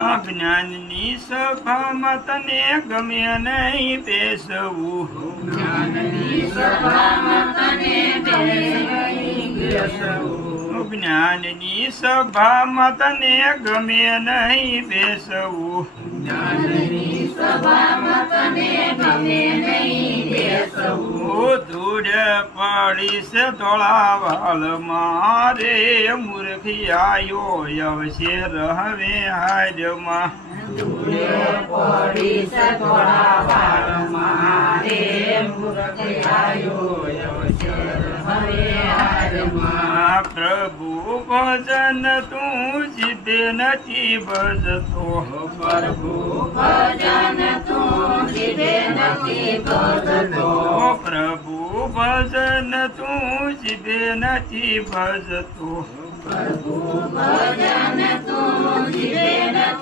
જ્ઞાનની સભામાં તને ગમે નહીં બેસવું. જ્ઞાનની સભામાં તને ગમે નહીં બેસવું. જ્ઞાનની સભામાં તને ગમે નહીં બેસવું. જ્ઞાનની સભામાં તને ગમે નહીં બેસવું. ધૂળ પડીશ ધોળા વાળ મારે મૂર્ખિયાયો અવશે રહવે હારમાં. ધૂળ પડીશ ધોળા વાળ મારે મૂર્ખિયાયો અવશે રહવે હારમાં. પ્રભુ ભજન તું જીભે નથી ભજતો. પ્રભુ ભજન તું જીભે નથી ભજતો. પ્રભુ ભજન તું જીભે નથી ભજતો. પ્રભુ ભજન તું જીભે નથી